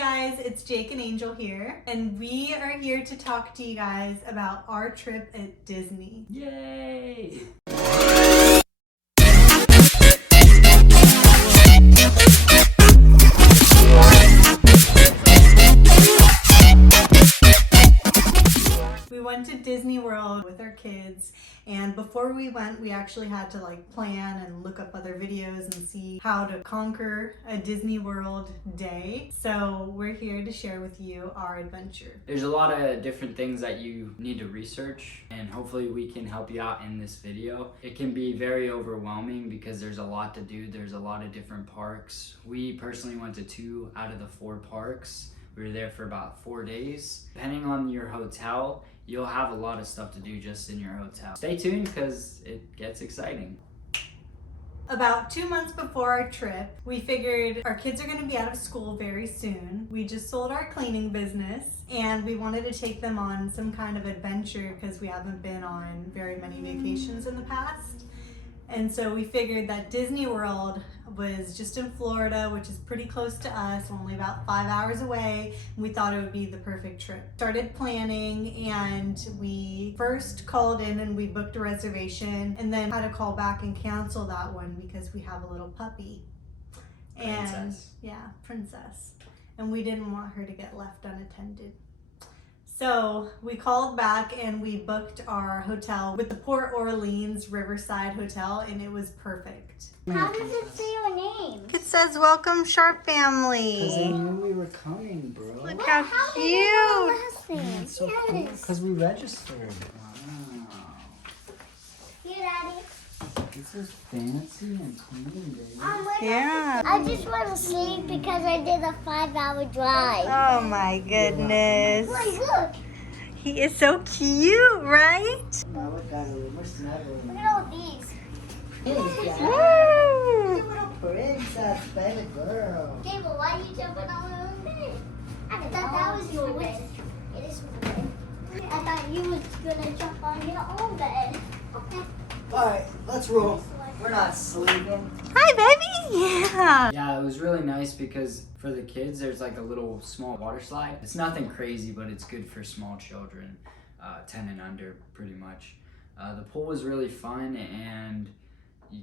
guys, it's Jake and Angel here, and we are here to talk to you guys about our trip at Disney. Yay! We went to Disney World with our kids, and before we went, we actually had to plan and look up other videos and see how to conquer a Disney World day. So we're here to share with you our adventure. There's a lot of different things that you need to research, and hopefully we can help you out in this video. It can be very overwhelming because there's a lot to do. There's a lot of different parks. We personally went to 2 out of the 4 parks. We were there for about 4 days. Depending on your hotel, you'll have a lot of stuff to do just in your hotel. Stay tuned because it gets exciting. About 2 months before our trip, we figured our kids are going to be out of school very soon. We just sold our cleaning business and we wanted to take them on some kind of adventure because we haven't been on very many vacations in the past. And so we figured that Disney World was just in Florida, which is pretty close to us, only about 5 hours away. And we thought it would be the perfect trip. Started planning, and we first called in and we booked a reservation, and then had to call back and cancel that one because we have a little puppy. Princess. And we didn't want her to get left unattended. So we called back and we booked our hotel with the Port Orleans Riverside Hotel, and it was perfect. How does it say your name? It says, "Welcome, Sharp Because Family." they knew we were coming, bro. Look how cute. It's so cool because we registered. Wow. Here, Daddy. This is fancy and clean, baby. Yeah. I just want to sleep because I did a 5-hour drive. Oh my goodness. Look. He is so cute, right? Now look at her. We're snuggling. Look at all these. Woo! Little princess, baby girl. Gable, why are you jumping on your own bed? I thought that was your bed. It is my bed. I thought you was going to jump on your own bed. Okay. Alright, let's roll. We're not sleeping. Hi, baby. Yeah. Yeah, it was really nice because for the kids, there's like a little small water slide. It's nothing crazy, but it's good for small children, 10 and under, pretty much. The pool was really fun, and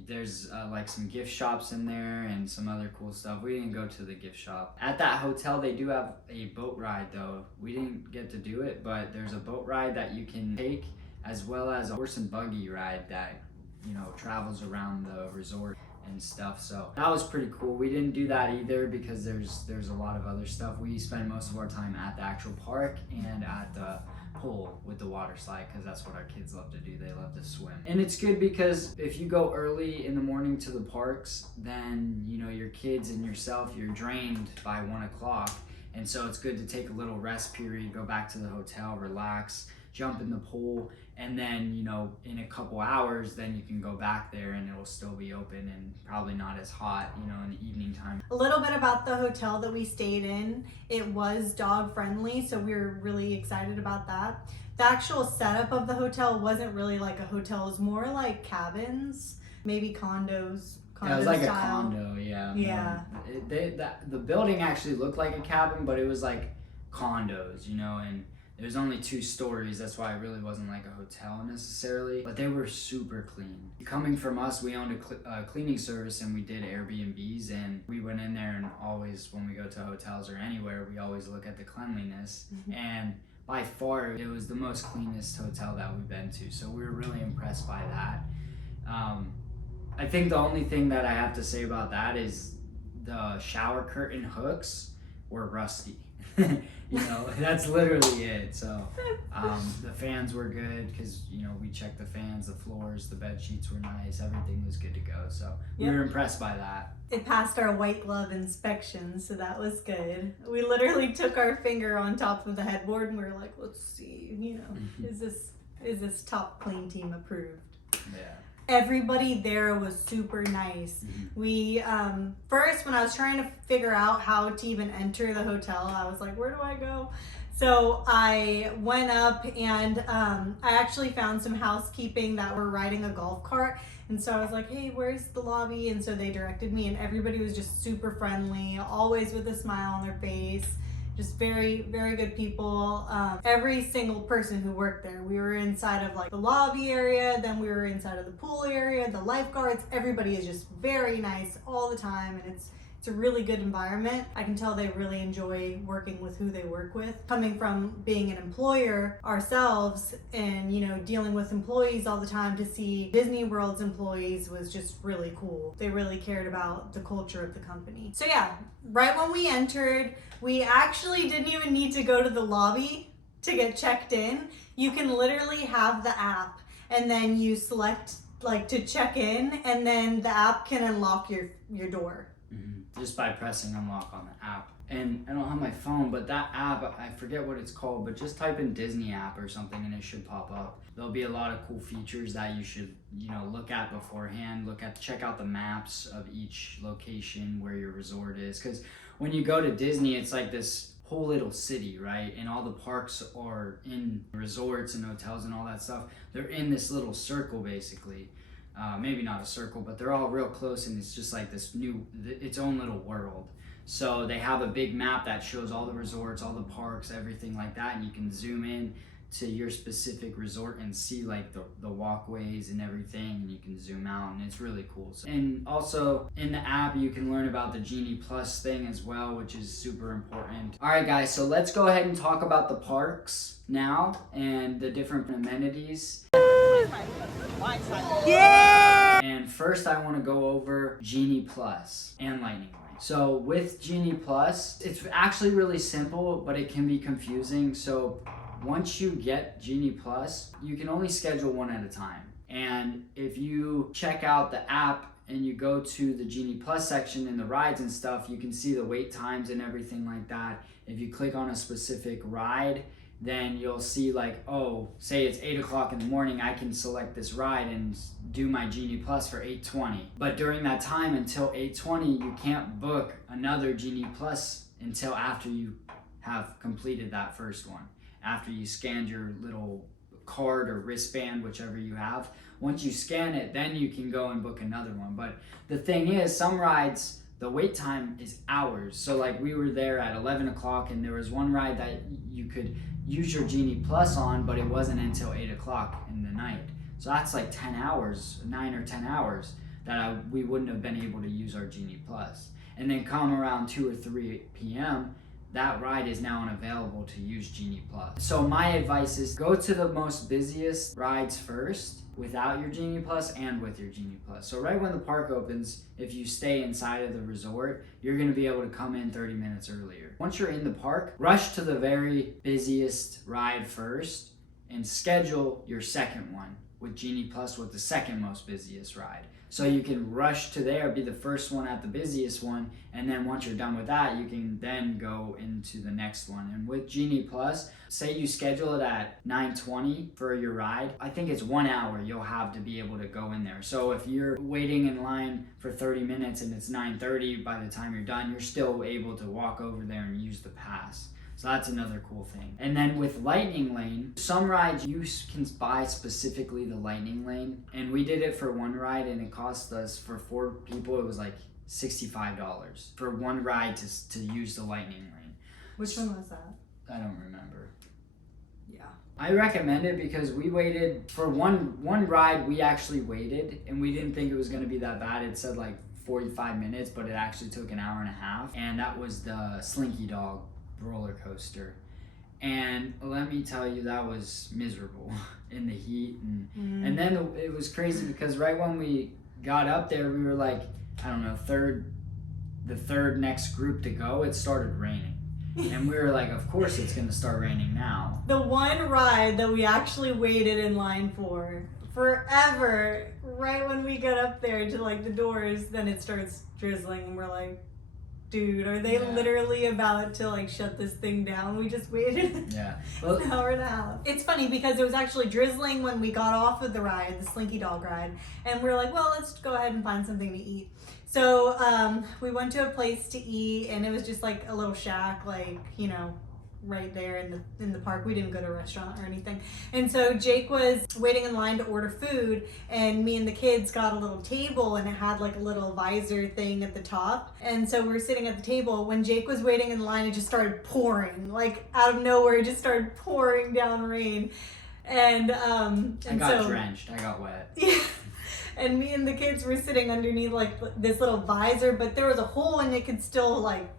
there's like some gift shops in there and some other cool stuff. We didn't go to the gift shop. At that hotel, they do have a boat ride though. We didn't get to do it, but there's a boat ride that you can take, as well as a horse and buggy ride that, you know, travels around the resort and stuff. So that was pretty cool. We didn't do that either because there's a lot of other stuff. We spend most of our time at the actual park and at the pool with the water slide because that's what our kids love to do. They love to swim. And it's good because if you go early in the morning to the parks, then, you know, your kids and yourself, you're drained by 1 o'clock. And so it's good to take a little rest period, go back to the hotel, relax, jump in the pool, and then, you know, in a couple hours, then you can go back there and it'll still be open and probably not as hot, you know, in the evening time. A little bit about the hotel that we stayed in. It was dog friendly, so we were really excited about that. The actual setup of the hotel wasn't really like a hotel. It was more like cabins, maybe condos. Yeah, it was like style. a condo, yeah. Yeah. The building actually looked like a cabin, but it was like condos, you know, and there's only 2 stories. That's why it really wasn't like a hotel necessarily, but they were super clean. Coming from us, we owned a cleaning service and we did Airbnbs, and we went in there, and always when we go to hotels or anywhere, we always look at the cleanliness. And by far, it was the most cleanest hotel that we've been to. So we were really impressed by that. I think the only thing that I have to say about that is the shower curtain hooks were rusty. You know, that's literally it. So the fans were good because, you know, we checked the fans, the floors, the bed sheets were nice, everything was good to go. So we were impressed by that. It passed our white glove inspection, so that was good. We literally took our finger on top of the headboard and we were like, let's see, you know, is this top clean team approved? Yeah. Everybody there was super nice. We first, when I was trying to figure out how to even enter the hotel, I was like, where do I go? So I went up and I actually found some housekeeping that were riding a golf cart. And so I was like, hey, where's the lobby? And so they directed me, and everybody was just super friendly, always with a smile on their face. Just very, very good people. Every single person who worked there. We were inside of like the lobby area, then we were inside of the pool area, the lifeguards. Everybody is just very nice all the time, and it's a really good environment. I can tell they really enjoy working with who they work with. Coming from being an employer ourselves and, you know, dealing with employees all the time, to see Disney World's employees was just really cool. They really cared about the culture of the company. So yeah, right when we entered, we actually didn't even need to go to the lobby to get checked in. You can literally have the app and then you select like to check in, and then the app can unlock your door. Just by pressing unlock on the app. And I don't have my phone, but that app, I forget what it's called, but just type in Disney app or something and it should pop up. There'll be a lot of cool features that you should, you know, look at beforehand. Check out the maps of each location where your resort is. Because when you go to Disney, it's like this whole little city, right? And all the parks are in resorts and hotels and all that stuff. They're in this little circle basically. Maybe not a circle, but they're all real close, and it's just like this its own little world. So they have a big map that shows all the resorts, all the parks, everything like that, and you can zoom in to your specific resort and see like the walkways and everything, and you can zoom out, and it's really cool. And also in the app you can learn about the Genie Plus thing as well, which is super important. All right guys, so let's go ahead and talk about the parks now and the different amenities. Yeah! And first I want to go over Genie Plus and Lightning Lane. So with Genie Plus, it's actually really simple, but it can be confusing. So once you get Genie Plus, you can only schedule one at a time. And if you check out the app and you go to the Genie Plus section in the rides and stuff, you can see the wait times and everything like that. If you click on a specific ride, then you'll see like, oh, say it's 8 o'clock in the morning, I can select this ride and do my Genie Plus for 8:20. But during that time until 8:20, you can't book another Genie Plus until after you have completed that first one. After you scanned your little card or wristband, whichever you have. Once you scan it, then you can go and book another one. But the thing is, some rides, the wait time is hours. So like we were there at 11 o'clock and there was one ride that you could use your Genie Plus on, but it wasn't until 8 o'clock in the night. So that's like 10 hours, 9 or 10 hours that we wouldn't have been able to use our Genie Plus. And then come around 2 or 3 p.m., that ride is now unavailable to use Genie Plus. So my advice is go to the most busiest rides first without your Genie Plus and with your Genie Plus. So right when the park opens, if you stay inside of the resort, you're gonna be able to come in 30 minutes earlier. Once you're in the park, rush to the very busiest ride first and schedule your second one with Genie Plus with the second most busiest ride. So you can rush to there, be the first one at the busiest one, and then once you're done with that, you can then go into the next one. And with Genie Plus, say you schedule it at 9:20 for your ride, I think it's 1 hour you'll have to be able to go in there. So if you're waiting in line for 30 minutes and it's 9:30, by the time you're done, you're still able to walk over there and use the pass. So that's another cool thing. And then with Lightning Lane, some rides you can buy specifically the Lightning Lane. And we did it for one ride and it cost us, for 4 people, it was like $65 for one ride to use the Lightning Lane. Which one was that? I don't remember. Yeah. I recommend it because we waited for one ride. We actually waited and we didn't think it was going to be that bad. It said like 45 minutes, but it actually took an hour and a half. And that was the Slinky Dog roller coaster, and let me tell you, that was miserable in the heat, and then it was crazy because right when we got up there, we were like, I don't know, the third next group to go, it started raining. And we were like, of course it's gonna start raining now. The one ride that we actually waited in line for forever, right when we got up there to like the doors, then it starts drizzling and we're like, dude, are they literally about to like shut this thing down? We just waited an hour and a half. It's funny because it was actually drizzling when we got off of the ride, the Slinky Dog ride, and we were like, well, let's go ahead and find something to eat. So we went to a place to eat, and it was just like a little shack, like, you know, right there in the park. We didn't go to a restaurant or anything. And so Jake was waiting in line to order food, and me and the kids got a little table, and it had like a little visor thing at the top. And so we were sitting at the table. When Jake was waiting in line, it just started pouring, like out of nowhere. It just started pouring down rain. And I got drenched. I got wet. Yeah. And me and the kids were sitting underneath like this little visor, but there was a hole and it could still like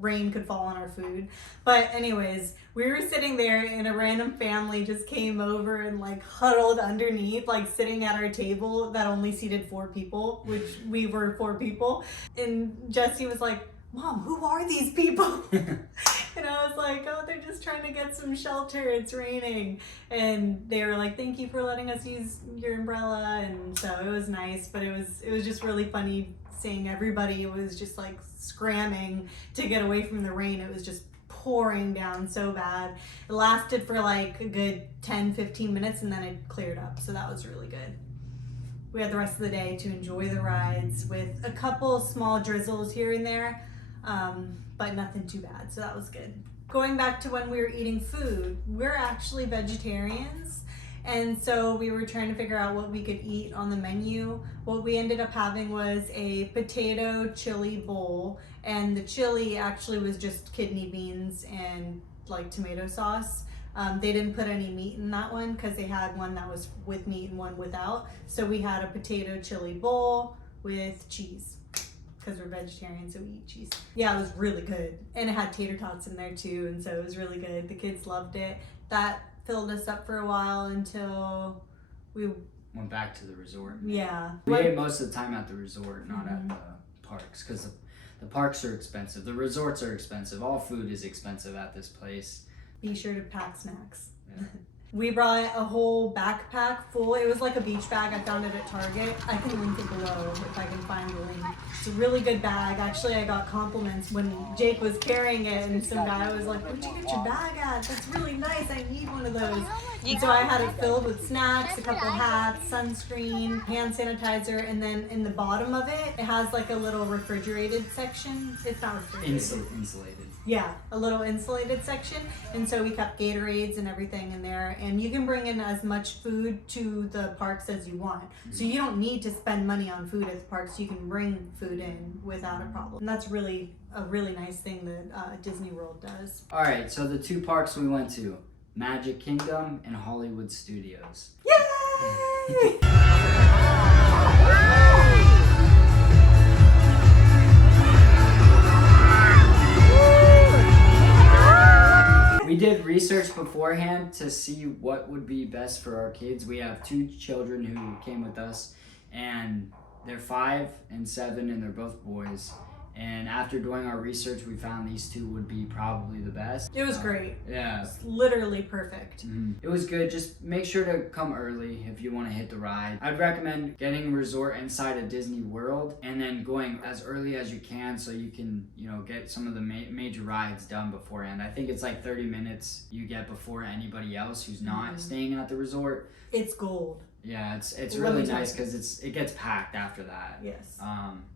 rain could fall on our food. But anyways, we were sitting there and a random family just came over and like huddled underneath, like sitting at our table that only seated 4 people, which we were 4 people. And Jesse was like, Mom, who are these people? And I was like, oh, they're just trying to get some shelter. It's raining. And they were like, thank you for letting us use your umbrella. And so it was nice, but it was just really funny seeing everybody. It was just like scramming to get away from the rain. It was just pouring down so bad. It lasted for like a good 10-15 minutes and then it cleared up. So that was really good. We had the rest of the day to enjoy the rides with a couple small drizzles here and there. But nothing too bad, so that was good. Going back to when we were eating food, we're actually vegetarians, and so we were trying to figure out what we could eat on the menu. What we ended up having was a potato chili bowl, and the chili actually was just kidney beans and like tomato sauce. They didn't put any meat in that one because they had one that was with meat and one without. So we had a potato chili bowl with cheese. Because we're vegetarians, so we eat cheese. Yeah, it was really good. And it had tater tots in there too, and so it was really good. The kids loved it. That filled us up for a while until we went back to the resort. Yeah. We ate most of the time at the resort, not at the parks, because the parks are expensive. The resorts are expensive. All food is expensive at this place. Be sure to pack snacks. Yeah. We brought a whole backpack full. It was like a beach bag. I found it at Target. I can link it below if I can find the link. It's a really good bag. Actually, I got compliments when Jake was carrying it, and some guy was like, where'd you get your bag at? That's really nice. I need one of those. And so I had it filled with snacks, a couple hats, sunscreen, hand sanitizer, and then in the bottom of it, it has like a little refrigerated section. It's not refrigerated. Insulated. Yeah, a little insulated section. And so we kept Gatorades and everything in there. And you can bring in as much food to the parks as you want. So you don't need to spend money on food at the parks. You can bring food in without a problem. And that's really a really nice thing that Disney World does. All right, so the 2 parks we went to, Magic Kingdom and Hollywood Studios. Yay! We did research beforehand to see what would be best for our kids. We have 2 children who came with us, and they're 5 and 7, and they're both boys. And after doing our research, we found these 2 would be probably the best. It was great. Yeah. It's literally perfect. It was good. Just make sure to come early if you want to hit the ride. I'd recommend getting a resort inside of Disney World and then going as early as you can so you can, get some of the major rides done beforehand. I think it's like 30 minutes you get before anybody else who's not staying at the resort. It's gold. Yeah, it's really nice because it gets packed after that. Yes.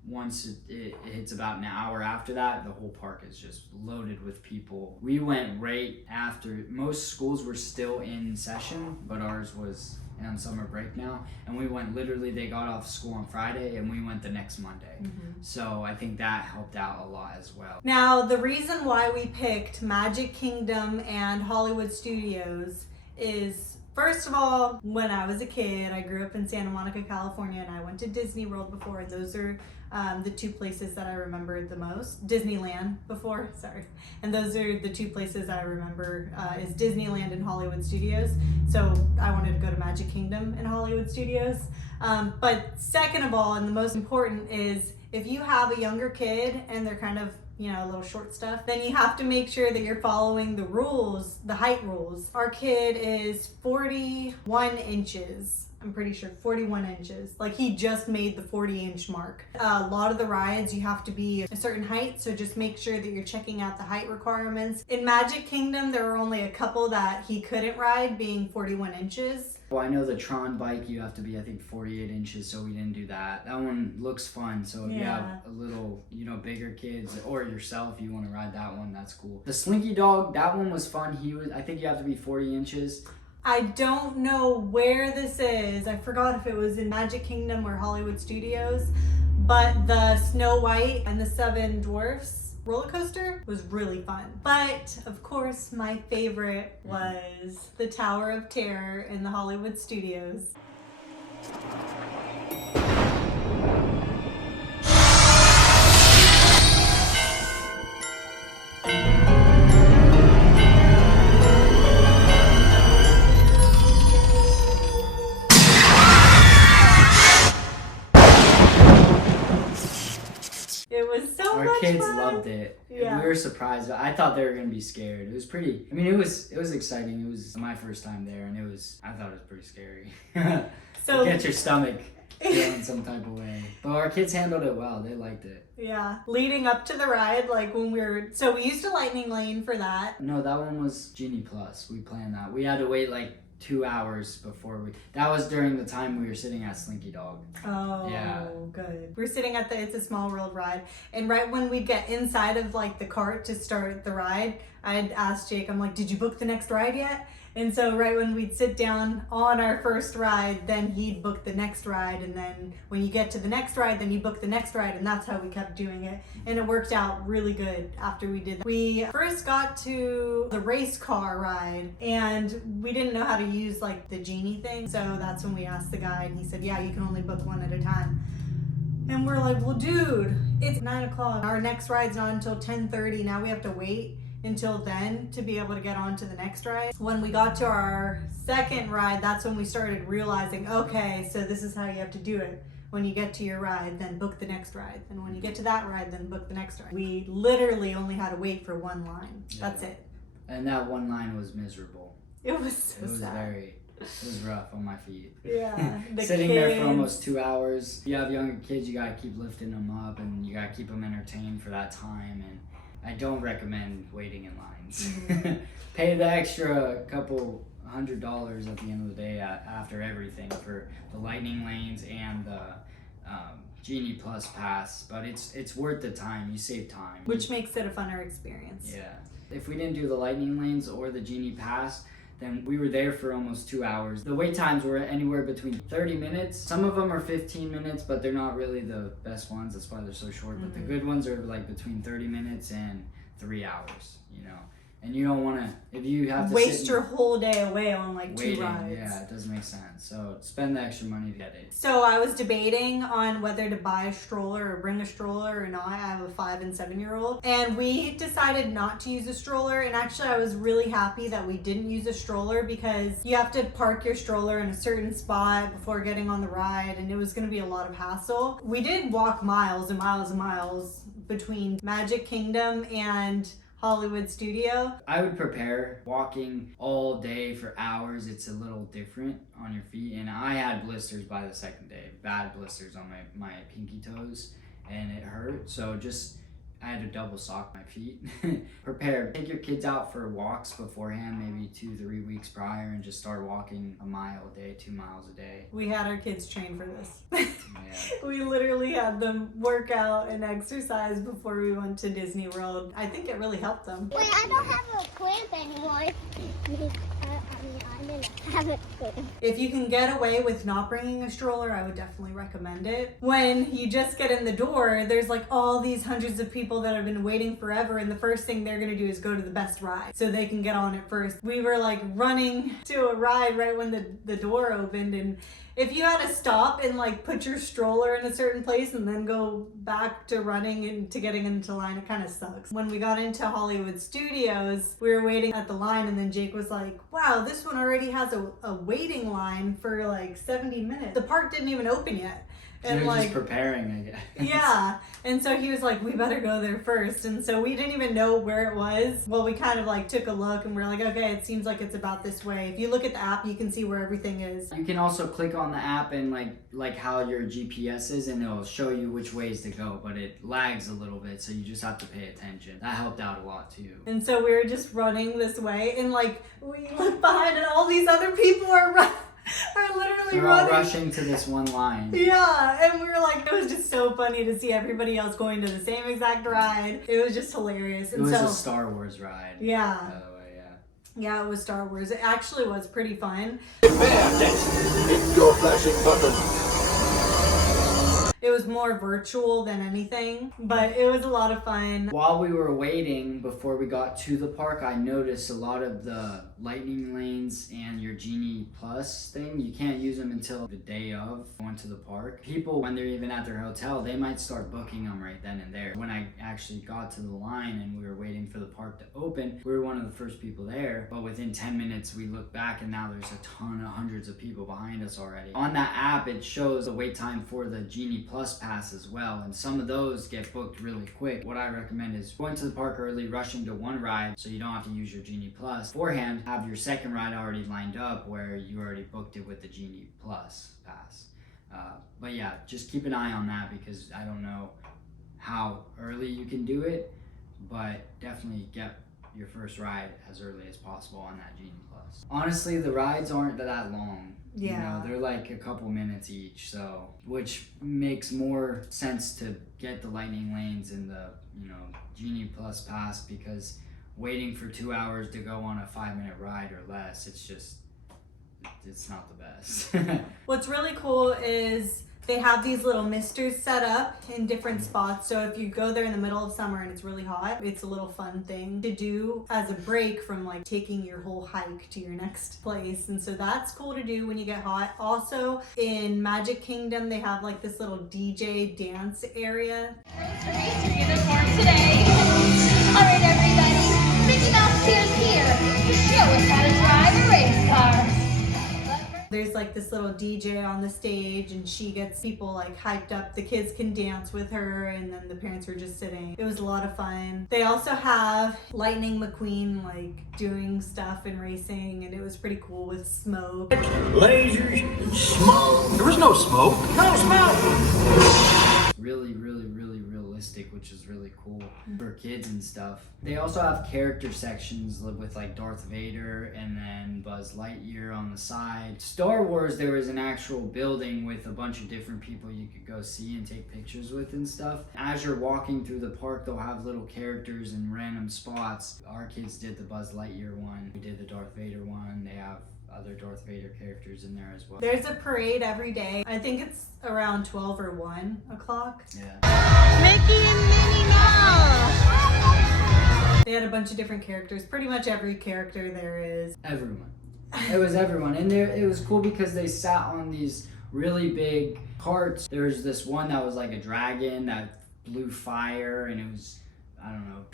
Once it hits about an hour after that, the whole park is just loaded with people. We went right after. Most schools were still in session, but ours was on summer break now. And we went literally, they got off school on Friday and we went the next Monday. So I think that helped out a lot as well. Now, the reason why we picked Magic Kingdom and Hollywood Studios is, first of all, when I was a kid, I grew up in Santa Monica, California, and I went to Disney World before. Those are the 2 places that I remember the most. Disneyland before, sorry. And those are the 2 places that I remember is Disneyland and Hollywood Studios. So I wanted to go to Magic Kingdom and Hollywood Studios. But second of all, and the most important is, if you have a younger kid and they're kind of a little short stuff, then you have to make sure that you're following the rules, the height rules. Our kid is 41 inches. I'm pretty sure 41 inches. Like, he just made the 40-inch mark. A lot of the rides, you have to be a certain height, so just make sure that you're checking out the height requirements. In Magic Kingdom, there were only a couple that he couldn't ride, being 41 inches. Well, I know the Tron bike, you have to be, I think, 48 inches, so we didn't do that. That one looks fun, so if you have a little, bigger kids or yourself, you want to ride that one, that's cool. The Slinky Dog, that one was fun. I think you have to be 40 inches. I don't know where this is. I forgot if it was in Magic Kingdom or Hollywood Studios, but the Snow White and the Seven Dwarfs roller coaster was really fun. But of course, my favorite was the Tower of Terror in the Hollywood Studios. It was so much fun. Our kids loved it. Yeah. We were surprised. I thought they were gonna be scared. It was pretty. I mean, it was exciting. It was my first time there, and I thought it was pretty scary. So you get your stomach feeling some type of way. But our kids handled it well. They liked it. Yeah. Leading up to the ride, like when we used a lightning lane for that. No, that one was Genie Plus. We planned that. We had to wait like 2 hours before that was during the time we were sitting at Slinky Dog. Oh, yeah. Good. We're sitting at the It's a Small World ride, and right when we get inside of like the cart to start the ride, I had asked Jake, I'm like, did you book the next ride yet? And so right when we'd sit down on our first ride, then he'd book the next ride, and then when you get to the next ride, then you book the next ride, and that's how we kept doing it. And it worked out really good after we did that. We first got to the race car ride, and we didn't know how to use like the genie thing, so that's when we asked the guy, and he said, yeah, you can only book one at a time. And we're like, well, dude, it's 9 o'clock. Our next ride's not until 10:30. Now we have to wait until then to be able to get on to the next ride. When we got to our second ride, that's when we started realizing, okay, so this is how you have to do it. When you get to your ride, then book the next ride. And when you get to that ride, then book the next ride. We literally only had to wait for one line. Yeah. That's it. And that one line was miserable. It was so sad. It was rough on my feet. Yeah. Sitting there for almost 2 hours. You have younger kids, you gotta keep lifting them up, and you gotta keep them entertained for that time. And I don't recommend waiting in lines. Mm-hmm. Pay the extra couple $100 at the end of the day after everything for the lightning lanes and the Genie Plus pass, but it's worth the time. You save time. Which makes it a funner experience. Yeah. If we didn't do the lightning lanes or the Genie Pass, then we were there for almost 2 hours. The wait times were anywhere between 30 minutes. Some of them are 15 minutes, but they're not really the best ones. That's why they're so short. But the good ones are like between 30 minutes and 3 hours, And you don't want to, if you have to waste your whole day away on like waiting, 2 rides. Yeah, it doesn't make sense. So spend the extra money to get it. So I was debating on whether to buy a stroller or bring a stroller or not. I have a 5 and 7-year-old, and we decided not to use a stroller. And actually, I was really happy that we didn't use a stroller, because you have to park your stroller in a certain spot before getting on the ride, and it was going to be a lot of hassle. We did walk miles and miles and miles between Magic Kingdom and Hollywood Studio. I would prepare. Walking all day for hours, it's a little different on your feet, and I had blisters by the second day, bad blisters on my pinky toes, and it hurt. So I had to double sock my feet. Prepare. Take your kids out for walks beforehand, maybe 2-3 weeks prior, and just start walking a mile a day, 2 miles a day. We had our kids train for this. Yeah. We literally had them work out and exercise before we went to Disney World. I think it really helped them. Wait, I don't have a clamp anymore. I didn't have a clamp. If you can get away with not bringing a stroller, I would definitely recommend it. When you just get in the door, there's like all these hundreds of people that have been waiting forever, and the first thing they're gonna do is go to the best ride so they can get on it first. We were like running to a ride right when the door opened, and if you had to stop and like put your stroller in a certain place and then go back to running and to getting into line, it kind of sucks. When we got into Hollywood Studios, we were waiting at the line, and then Jake was like, wow, this one already has a waiting line for like 70 minutes. The park didn't even open yet. And like just preparing, I guess. Yeah. And so he was like, we better go there first. And so we didn't even know where it was. Well, we kind of like took a look, and we're like, okay, it seems like it's about this way. If you look at the app, you can see where everything is. You can also click on the app and like how your GPS is, and it'll show you which ways to go, but it lags a little bit, so you just have to pay attention. That helped out a lot too. And so we were just running this way, and like we look behind, and all these other people are are literally We're all running. rushing to this one line. Yeah, and we were like, it was just so funny to see everybody else going to the same exact ride. It was just hilarious. It And was so, a Star Wars ride. yeah. By the way, yeah. Yeah, it was Star Wars. It actually was pretty fun. Hit your flashing button. It was more virtual than anything, but it was a lot of fun. While we were waiting before we got to the park, I noticed a lot of the lightning lanes and your Genie Plus thing. You can't use them until the day of going to the park. People, when they're even at their hotel, they might start booking them right then and there. When I actually got to the line and we were waiting for the park to open, we were one of the first people there. But within 10 minutes, we looked back and now there's a ton of hundreds of people behind us already. On that app, it shows the wait time for the Genie Plus pass as well, and some of those get booked really quick. What I recommend is going to the park early, rushing to one ride so you don't have to use your Genie Plus. Beforehand, have your second ride already lined up where you already booked it with the Genie Plus pass. But yeah, just keep an eye on that because I don't know how early you can do it, but definitely get your first ride as early as possible on that Genie Plus. Honestly, the rides aren't that long. Yeah. You know, they're like a couple minutes each, so which makes more sense to get the lightning lanes and the, you know, Genie Plus pass because waiting for 2 hours to go on a 5-minute ride or less, it's not the best. What's really cool is they have these little misters set up in different spots. So if you go there in the middle of summer and it's really hot, it's a little fun thing to do as a break from like taking your whole hike to your next place. And so that's cool to do when you get hot. Also in Magic Kingdom, they have like this little DJ dance area. Race your uniform today. All right, everybody. Mickey Mouse is here to show us how to drive a race car. There's like this little DJ on the stage and she gets people like hyped up. The kids can dance with her and then the parents were just sitting. It was a lot of fun. They also have Lightning McQueen like doing stuff and racing and it was pretty cool with smoke. Lasers and smoke. There was no smoke. No smoke. Really realistic, which is really cool for kids and stuff. They also have character sections with like Darth Vader and then Buzz Lightyear on the side. Star Wars, there was an actual building with a bunch of different people you could go see and take pictures with and stuff. As you're walking through the park, they'll have little characters in random spots. Our kids did the Buzz Lightyear one. We did the Darth Vader one. They have other Darth Vader characters in there as well. There's a parade every day. I think it's around 12 or 1 o'clock. Yeah. Mickey and Minnie now. They had a bunch of different characters. Pretty much every character there is. Everyone. It was everyone. And there, it was cool because they sat on these really big carts. There was this one that was like a dragon that blew fire and it was, I don't know,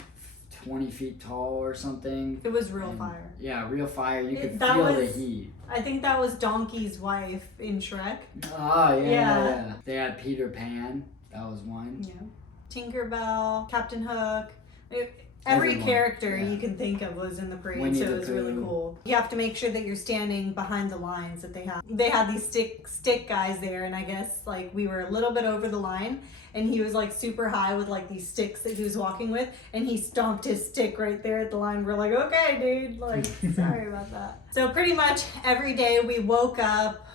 20 feet tall or something. It was real And, fire. Yeah, real fire. You could That feel the was- heat. I think that was Donkey's wife in Shrek. Oh, yeah, Yeah. yeah. They had Peter Pan. That was one. Yeah. Tinkerbell, Captain Hook. Every Everyone, character yeah. you can think of was in the parade, Winnie so the it was really Pooh. cool. You have to make sure that you're standing behind the lines that they have. They had these stick guys there, and I guess like we were a little bit over the line, and he was like super high with like these sticks that he was walking with, and he stomped his stick right there at the line. We're like, okay, dude, like sorry about that. So pretty much every day we woke up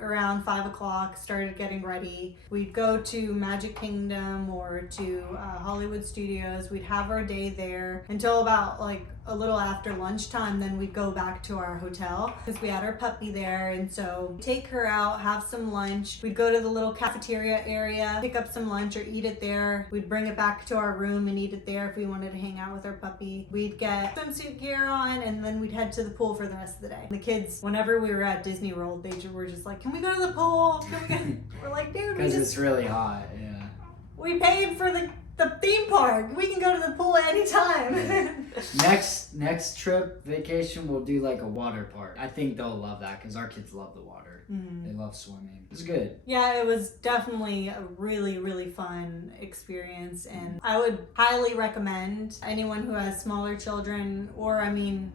around 5 o'clock, started getting ready. We'd go to Magic Kingdom or to Hollywood Studios. We'd have our day there until about like a little after lunchtime. Then we'd go back to our hotel because we had our puppy there, and so take her out, have some lunch. We'd go to the little cafeteria area, pick up some lunch or eat it there. We'd bring it back to our room and eat it there if we wanted to hang out with our puppy. We'd get swimsuit gear on and then we'd head to the pool for the rest of the day. The kids, whenever we were at Disney World, they were just like, can we go to the pool? We're like, dude, Because it's really hot, yeah. we paid for the theme park. We can go to the pool anytime. Next trip, vacation, we'll do like a water park. I think they'll love that because our kids love the water. They love swimming. It's good. Yeah, it was definitely a really fun experience, and I would highly recommend anyone who has smaller children, or I mean,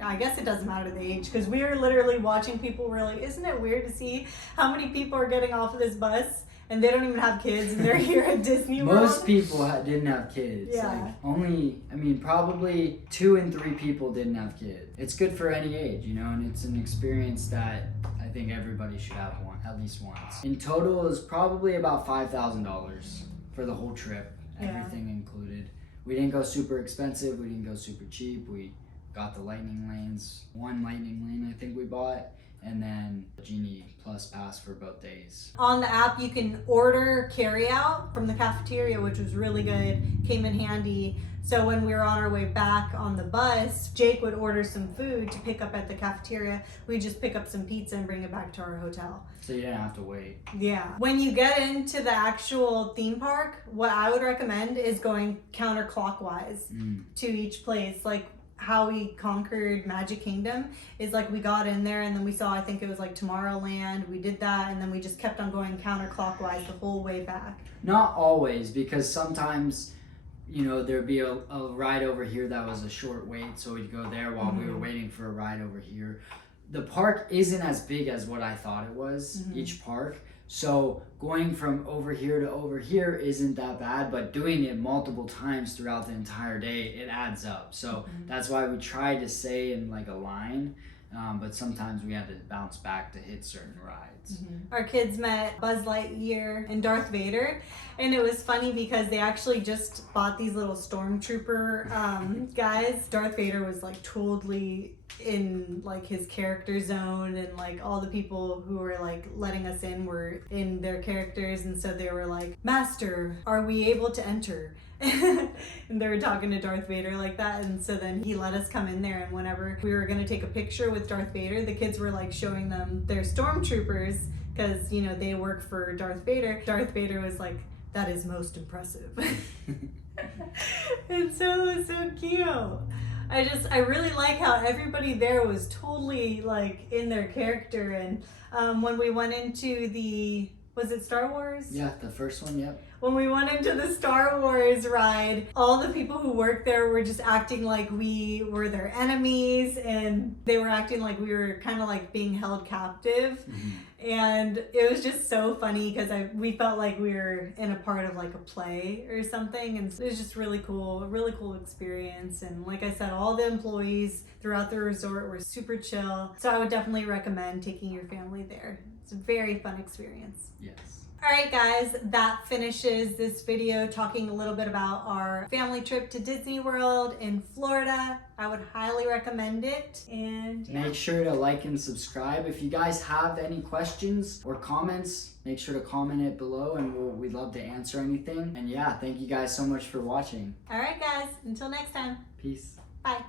I guess it doesn't matter the age, because we were literally watching people really, isn't it weird to see how many people are getting off of this bus and they don't even have kids and they're here at Disney World? Most people didn't have kids. Yeah. Like only, I mean, probably 2 in 3 people didn't have kids. It's good for any age, you know, and it's an experience that I think everybody should have one at least once. In total, it was probably about $5,000 for the whole trip, everything included. We didn't go super expensive. We didn't go super cheap. We got the lightning lanes. One lightning lane I think we bought, and then a Genie Plus pass for both days. On the app, you can order carryout from the cafeteria, which was really good, came in handy. So when we were on our way back on the bus, Jake would order some food to pick up at the cafeteria. We'd just pick up some pizza and bring it back to our hotel. So you didn't have to wait. Yeah. When you get into the actual theme park, what I would recommend is going counterclockwise to each place. Like how we conquered Magic Kingdom is like we got in there and then we saw, I think it was like Tomorrowland. We did that and then we just kept on going counterclockwise the whole way back. Not always, because sometimes, you know, there'd be a ride over here that was a short wait, so we'd go there while we were waiting for a ride over here. The park isn't as big as what I thought it was, each park. So going from over here to over here isn't that bad, but doing it multiple times throughout the entire day, it adds up. So that's why we tried to stay in like a line, but sometimes we had to bounce back to hit certain rides. Our kids met Buzz Lightyear and Darth Vader, and it was funny because they actually just bought these little stormtrooper guys. Darth Vader was like totally in like his character zone, and like all the people who were like letting us in were in their characters, and so they were like, "Master, are we able to enter?" And they were talking to Darth Vader like that, and so then he let us come in there, and whenever we were going to take a picture with Darth Vader, the kids were like showing them their stormtroopers because, you know, they work for Darth Vader. Darth Vader was like, "That is most impressive." And so it was so cute. I really like how everybody there was totally like in their character. And when we went into was it Star Wars? Yeah, the first one, yep. When we went into the Star Wars ride, all the people who worked there were just acting like we were their enemies, and they were acting like we were kind of like being held captive. And it was just so funny because we felt like we were in a part of like a play or something, and it was just really cool, a really cool experience. And like I said, all the employees throughout the resort were super chill, so I would definitely recommend taking your family there. It's a very fun experience. Yes. Alright guys, that finishes this video talking a little bit about our family trip to Disney World in Florida. I would highly recommend it. And Make sure to like and subscribe. If you guys have any questions or comments, make sure to comment it below, and we'd love to answer anything. And yeah, thank you guys so much for watching. alright guys, until next time. Peace. Bye.